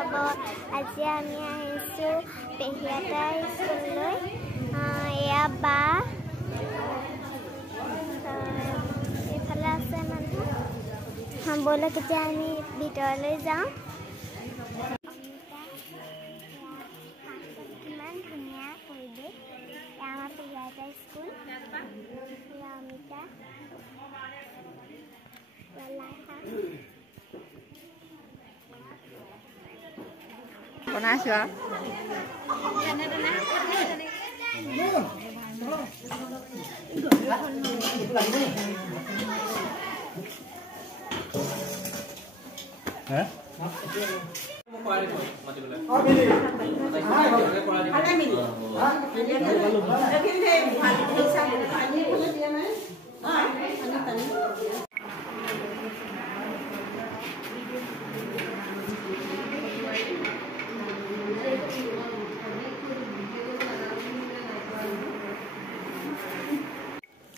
খবৰ আজি আমি আহিছো পেহিয়াটা স্কুললৈ এয়া বা এইফালে আছে মানুহ ব'লক এতিয়া আমি ভিতৰলৈ যাওঁ কিমান ধুনীয়া পৰিৱেশ আমাৰ পেহিয়াটা স্কুল অমিতা বনাইছো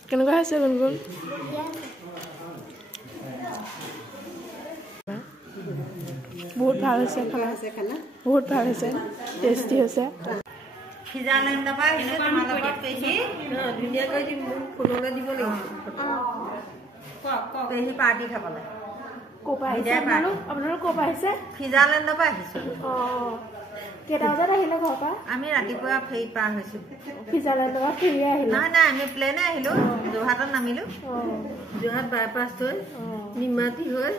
কেনেকুৱা হৈছে গুণগুণ বহুত ভাল হৈছে খানা বহুত ভাল হৈছে টেষ্টি হৈছে ফিজালেণ্ডৰ পৰা আহিছে তোমালোকৰ পেহী ধুনীয়াকৈ ফোনলৈ দিব লাগিব পেহী পাৰ্টি খাবলৈ ক'ৰ পৰা আহিছে আপোনালোক ক'ৰ পৰা আহিছে ফিজালেণ্ডৰ পৰা আহিছো কেইটা বজাত আহিলে ঘৰৰ পৰা আমি ৰাতিপুৱা ফেৰীত পাৰ হৈছো ফিজালেণ্ডৰ পৰা ফেৰীয়ে আহিলে নাই আমি প্লেনে আহিলো যোৰহাটত নামিলো যোৰহাট বাইপাছ হৈ নিমাতী হৈ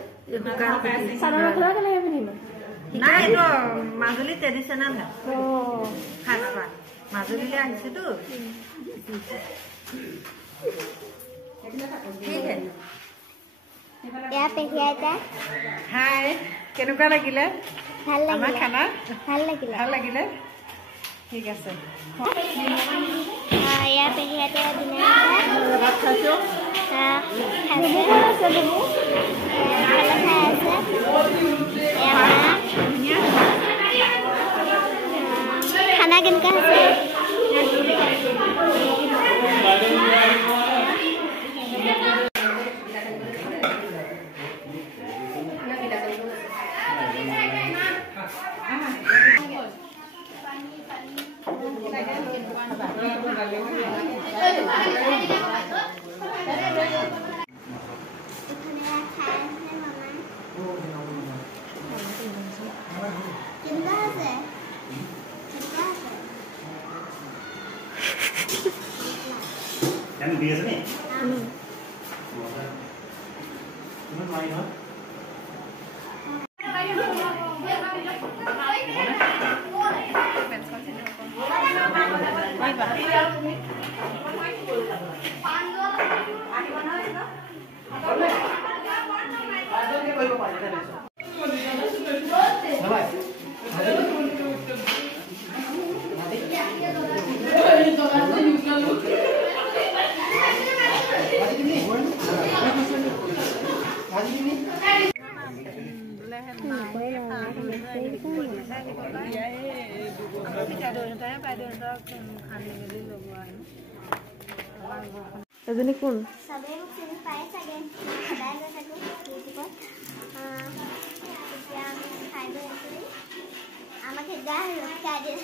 চাদৰ মেখেলা কেনেকৈ পিন্ধিব নাই এইটো মাজুলী ট্ৰেডিশ্যনেল হয় সাজপাৰ মাজুলীলৈ আহিছোতো এয়া পেহিয়াটা হাই কেনেকুৱা লাগিলে ভাল আমাৰ লাগিলে খানা ভাল লাগিলে ঠিক আছে এয়া পেহিয়াটা ভাত খাইছোঁ খানা কেনেকুৱা হৈছে Yang biasa nih. Cuma main kan? এজনী কোন চবেই মোক চিনি পাই চাগে সদায় গৈ থাকোঁ ইউটিউবত এতিয়া আমি খাই গৈ আছোঁ আমাক এতিয়া ৰক্ষা দিয়ে